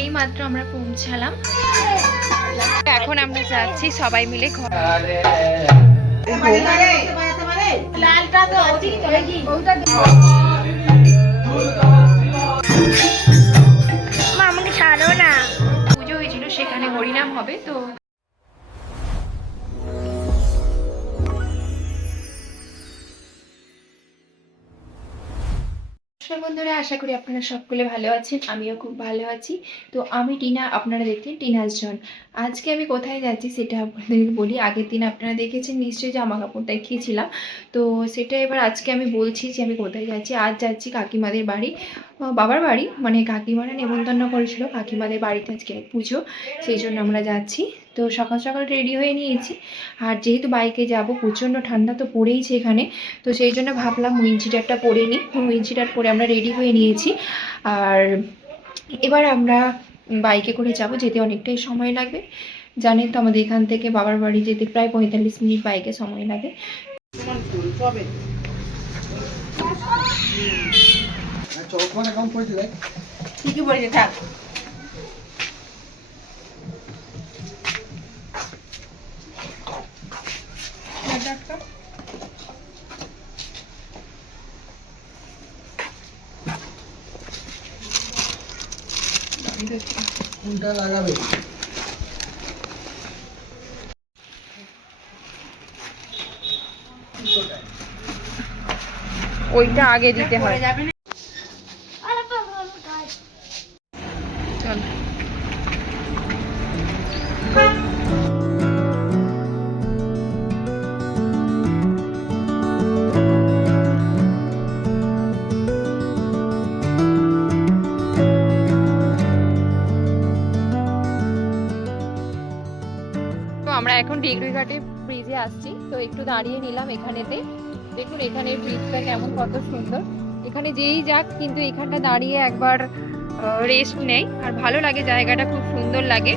এই মাত্র আমরা পৌঁছালাম, এখন আমরা যাচ্ছি সবাই মিলে ঘর। আমাকে ছাড়ো না, পুজো হয়েছিল সেখানে হরিনাম হবে তো। নমস্কার বন্ধুরা, আশা করি আপনারা সকলে ভালো আছেন, আমিও খুব ভালো আছি। তো আমি টিনা, আপনারা দেখছেন টিনাস জন। আজকে আমি কোথায় যাচ্ছি সেটা আপনাদেরকে বলি। আগের দিন আপনারা দেখেছেন নিশ্চয়ই জামা কাপড় দেখিয়েছিলাম, তো সেটা এবার আজকে আমি বলছি যে আমি কোথায় যাচ্ছি। আজ যাচ্ছি কাকিমাদের বাড়ি, বাবার বাড়ি, মানে কাকিমারা নেমন্তন্ন করেছিল, কাকিমাদের বাড়িতে আজকে পুজো, সেই জন্য আমরা যাচ্ছি। তো সকাল সকাল রেডি হয়ে নিয়েছি, আর যেহেতু বাইকে যাব প্রচণ্ড ঠান্ডা তো পড়েইছে এখানে, তো সেই জন্য ভাবলাম উইন্ডশিটারটা পরে নিই। উইন্ডশিটার পরে আমরা রেডি হয়ে নিয়েছি। আর এবার আমরা বাইকে করে যাব, যেতে অনেকটাই সময় লাগবে। জানেন তো আমাদের এখান থেকে বাবার বাড়ি যেতে প্রায় 45 মিনিট বাইকে সময় লাগে। ঠিকই বলেছে, থাক। কোনটা লাগাবে? ওইটা আগে দিতে হয়। চল। আমরা এখন ডিগ্রি ঘাটে ব্রিজে আসছি, তো একটু দাঁড়িয়ে নিলাম এখানেতে। দেখুন এখানের ব্রিজটা কেমন, কত সুন্দর। এখানে যেই যাক কিন্তু এখানটা দাঁড়িয়ে একবার রেস্ট নেই, আর ভালো লাগে, জায়গাটা খুব সুন্দর লাগে।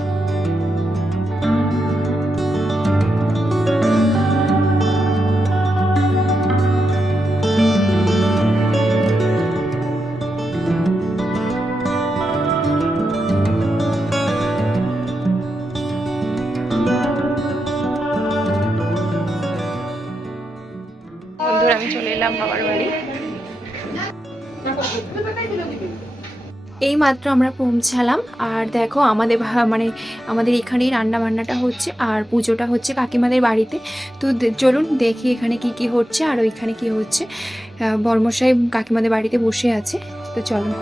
বন্ধুরা আমি চলে এলাম বাবার বাড়ি। এই মাত্র আমরা পৌঁছালাম, আর দেখো আমাদের মানে আমাদের এখানেই রান্না বান্নাটা হচ্ছে, আর পুজোটা হচ্ছে কাকিমাদের বাড়িতে। তো চলুন দেখি এখানে কি কি হচ্ছে আর ওইখানে কি হচ্ছে। বর্মশাই কাকিমাদের বাড়িতে বসে আছে, তো চলুন।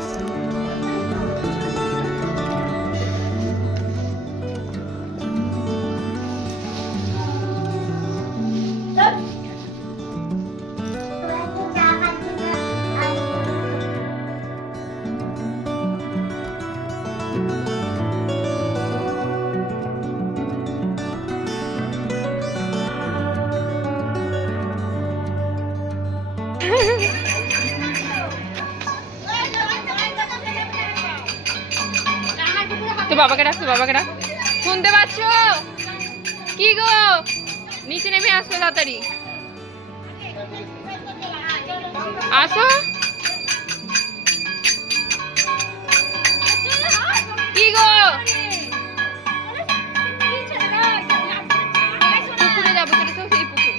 তো বাবাকে ডাক, তো বাবাকে ডাক। শুনতে পাচ্ছ কি গো? নিচে নেমে আসো, তাড়াতাড়ি আসো। কি গো? পুকুরে যাবো, চলে তো সেই পুকুর।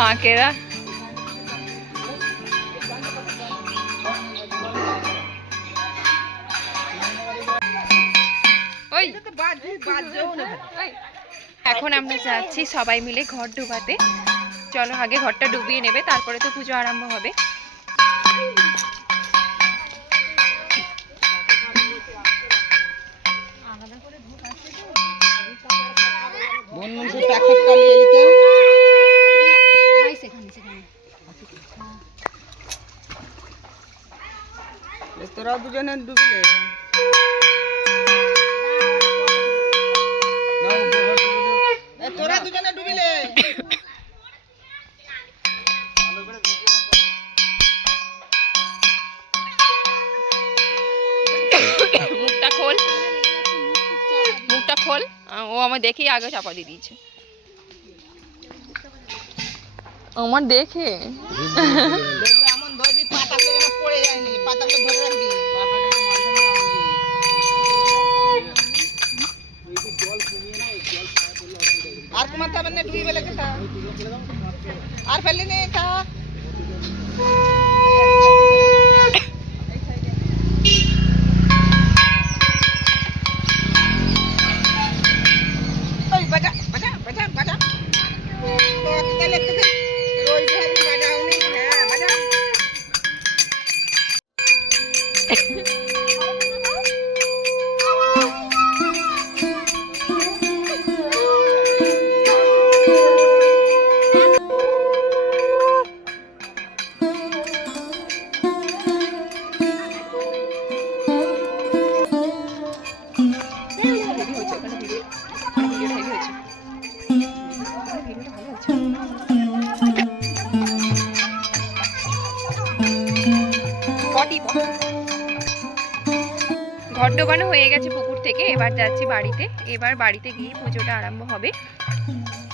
हाँ केरा এখন আমরা যাচ্ছি সবাই মিলে ঘর ডুবাতে। চলো আগে ঘরটা ডুবিয়ে নেবে, তারপরে তো পুজো আরম্ভ হবে। তোরা দুজনে ডুবিলে তোরা দুজনে ডুবিলে মুখটা খোল। খোল। ও আমার দেখেই আগে চাপা দিয়ে দিয়েছে, আমার দেখে। দেখবি এমন ধরবি পাতাগুলো যেন পড়ে যায়নি, পাতাগুলো ধরে রাখবি। আর কমাতে হবে না, ডুবি বেলে তা আর ফেললি নে তা। ওই বাজা বাজা বাজা বাজা তাহলে তোকে রোজ ধরে বাজাও নি। হ্যাঁ বাজা। ঘর ডোবানো হয়ে গেছে পুকুর থেকে, এবার যাচ্ছি বাড়িতে। এবার বাড়িতে গিয়ে পুজোটা আরম্ভ হবে।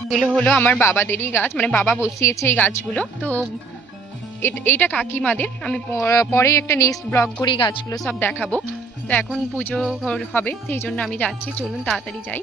এগুলো হলো আমার বাবাদেরই গাছ, মানে বাবা বসিয়েছে এই গাছগুলো। তো এইটা কাকিমাদের। আমি পরে একটা নেক্সট ব্লগ করে এই গাছগুলো সব দেখাবো। তো এখন পুজো হবে, সেই জন্য আমি যাচ্ছি। চলুন তাড়াতাড়ি যাই।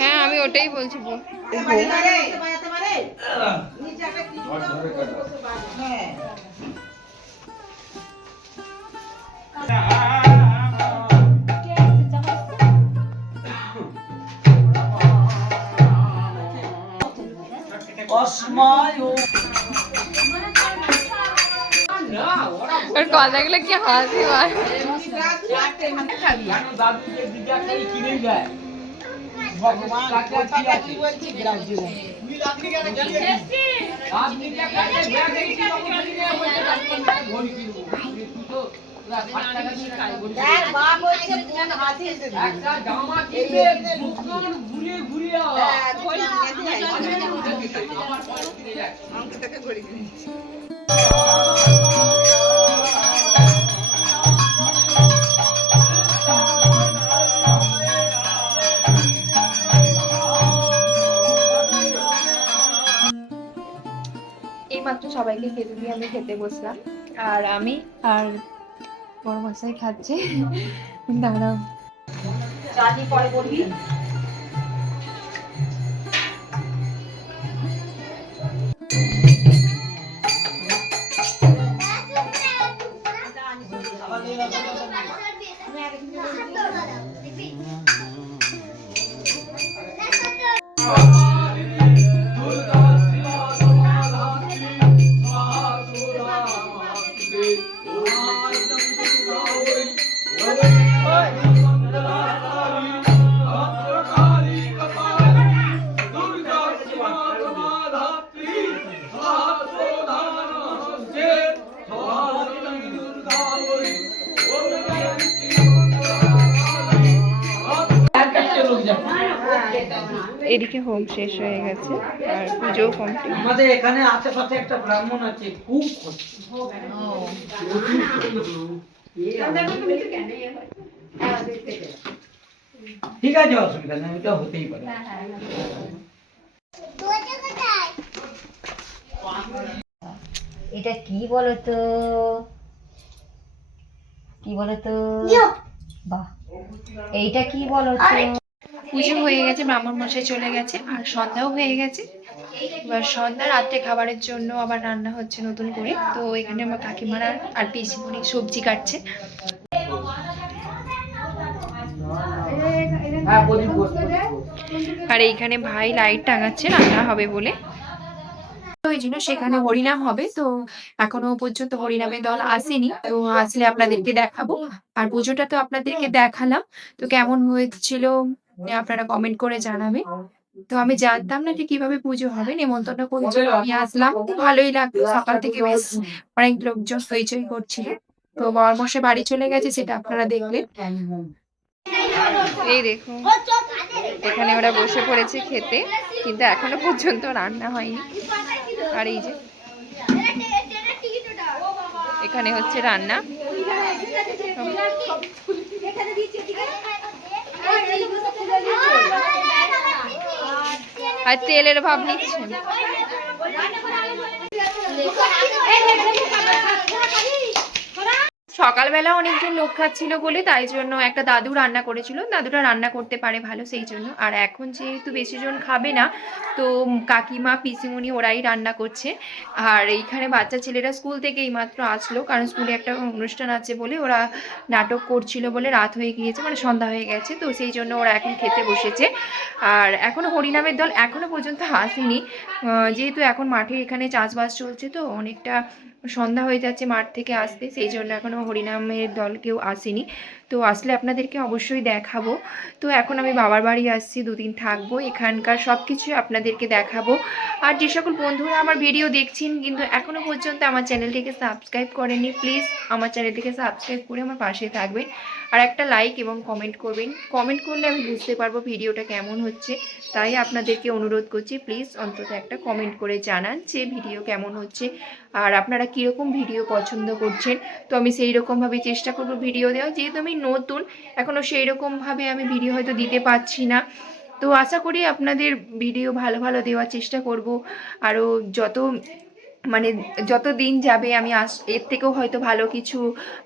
হ্যাঁ আমি ওটাই বলছি। ওর কথাগুলো কি হাসি হয়। এইমাত্র সবাইকে খেতে দিয়ে আমি খেতে বসলাম, আর আমি আর বড় মশাই খাচ্ছে। দাঁড়াও, পরে বলবি। এদিকে হোম শেষ হয়ে গেছে আর পুজো কমপ্লিট। আমাদের এখানে আশেপাশে একটা ব্রাহ্মণ আছে, খুব ঠিক আছে, অসুবিধা নেই, এটা হতেই পারে। এটা কি বলতো, কি বলতো, বাহ, এইটা কি বলতো। পুজো হয়ে গেছে, ব্রাহ্মণ মশাই চলে গেছে, আর সন্ধ্যাও হয়ে গেছে। এবার সন্ধ্যা রাত্রে খাবারের জন্য আবার রান্না হচ্ছে নতুন করে। তো এখানে আমার কাকিমারা আর পিসিমণি সবজি কাটছে। আর এইখানে ভাই লাইট টাঙাচ্ছে রান্না হবে বলে। ওই জন্য সেখানে হরিনাম হবে। তো এখনো পর্যন্ত হরিনামের দল আসেনি, তো আসলে আপনাদেরকে দেখাবো। আর পুজোটা তো আপনাদেরকে দেখালাম, তো কেমন হয়েছিল আপনারা কমেন্ট করে জানাবেন। তো আমি জানতাম না যে কিভাবে পুজো হবে, নেমন্তন্ন করেছিল, আমি আসলাম, খুব ভালোই লাগলো। সকাল থেকে বেশ অনেক লোকজন হইচই করছিল। তো বরমশাই বাড়ি চলে গেছে, সেটা আপনারা দেখলেন। এই দেখুন, এখানে ওরা বসে পড়েছে খেতে, কিন্তু এখনো পর্যন্ত রান্না হয়নি। আর এই যে এখানে হচ্ছে রান্না। আর তেলের ভাব নিচ্ছেন। সকালবেলা অনেকজন লোক খাচ্ছিল বলে তাই জন্য একটা দাদু রান্না করেছিল, দাদুটা রান্না করতে পারে ভালো সেই জন্য। আর এখন যেহেতু বেশি জন খাবে না, তো কাকিমা পিসিমণি ওরাই রান্না করছে। আর এইখানে বাচ্চা ছেলেরা স্কুল থেকে এইমাত্র আসলো, কারণ স্কুলে একটা অনুষ্ঠান আছে বলে ওরা নাটক করছিল বলে রাত হয়ে গিয়েছে, মানে সন্ধ্যা হয়ে গেছে, তো সেই জন্য ওরা এখন খেতে বসেছে। আর এখনও হরিনামের দল এখনও পর্যন্ত আসেনি, যেহেতু এখন মাঠে এখানে চাষবাস চলছে, তো অনেকটা সন্ধ্যা হয়ে যাচ্ছে মাঠ থেকে আসতে, সেই জন্য এখনও হরিনামের দল কেউ আসেনি। তো আসলে আপনাদেরকে অবশ্যই দেখাবো। তো এখন আমি বাবার বাড়ি আসছি, দুদিন থাকবো, এখানকার সব কিছু আপনাদেরকে দেখাবো। আর যে সকল বন্ধুরা আমার ভিডিও দেখছেন কিন্তু এখনও পর্যন্ত আমার চ্যানেলটিকে সাবস্ক্রাইব করেনি, প্লিজ আমার চ্যানেলটিকে সাবস্ক্রাইব করে আমার পাশে থাকবেন। আর একটা লাইক এবং কমেন্ট করবেন, কমেন্ট করলে আমি বুঝতে পারবো ভিডিওটা কেমন হচ্ছে। তাই আপনাদেরকে অনুরোধ করছি, প্লিজ অন্তত একটা কমেন্ট করে জানান যে ভিডিও কেমন হচ্ছে, আর আপনারা কীরকম ভিডিও পছন্দ করছেন। তো আমি সেই রকমভাবে চেষ্টা করব ভিডিও দেওয়া, যেহেতু আমি নতুন, এখনও সেই রকমভাবে আমি ভিডিও হয়তো দিতে পারছি না। তো আশা করি আপনাদের ভিডিও ভালো ভালো দেওয়ার চেষ্টা করব। আরও মানে যত দিন যাবে আমি এর থেকেও হয়তো ভালো কিছু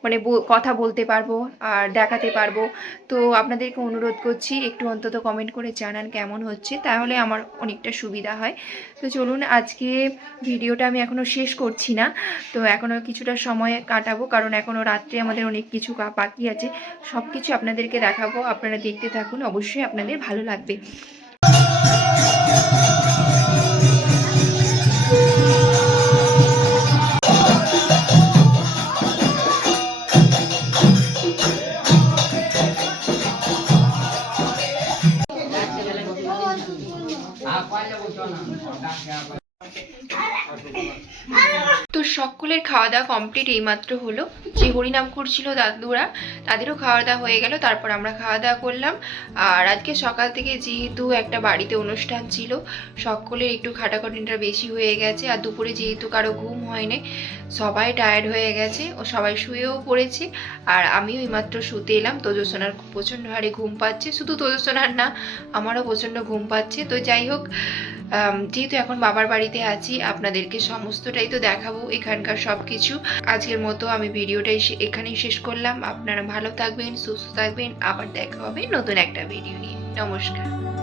মানে কথা বলতে পারবো আর দেখাতে পারবো। তো আপনাদেরকে অনুরোধ করছি একটু অন্তত কমেন্ট করে জানান কেমন হচ্ছে, তাহলে আমার অনেকটা সুবিধা হয়। তো চলুন, আজকে ভিডিওটা আমি এখনও শেষ করছি না, তো এখনও কিছুটা সময় কাটাবো, কারণ এখনও রাত্রে আমাদের অনেক কিছু বাকি আছে। সব কিছু আপনাদেরকে দেখাবো, আপনারা দেখতে থাকুন, অবশ্যই আপনাদের ভালো লাগবে। তো সকলের খাওয়া দাওয়া কমপ্লিট এইমাত্র হলো। যে হরিনাম করছিল দাদুরা, তাদেরও খাওয়া দাওয়া হয়ে গেল, তারপর আমরা খাওয়া দাওয়া করলাম। আর আজকে সকাল থেকে যেহেতু একটা বাড়িতে অনুষ্ঠান ছিল, সকলের একটু খাটাখাটনিটা বেশি হয়ে গেছে। আর দুপুরে যেহেতু কারো ঘুম হয়নি, সবাই টায়ার্ড হয়ে গেছে ও সবাই শুয়েও পড়েছে। আর আমিও এইমাত্র শুতে এলাম। তোজসোনার প্রচণ্ড হারে ঘুম পাচ্ছে, শুধু তোজসোনার না, আমারও প্রচণ্ড ঘুম পাচ্ছে। তো যাই হোক, যেহেতু এখন বাবার বাড়িতে আছি, আপনাদেরকে সমস্তটাই তো দেখাবো, এখানকার সব কিছু। আজকের মতো আমি ভিডিওটাই এখানেই শেষ করলাম। আপনারা ভালো থাকবেন, সুস্থ থাকবেন, আবার দেখা হবে নতুন একটা ভিডিও নিয়ে। নমস্কার।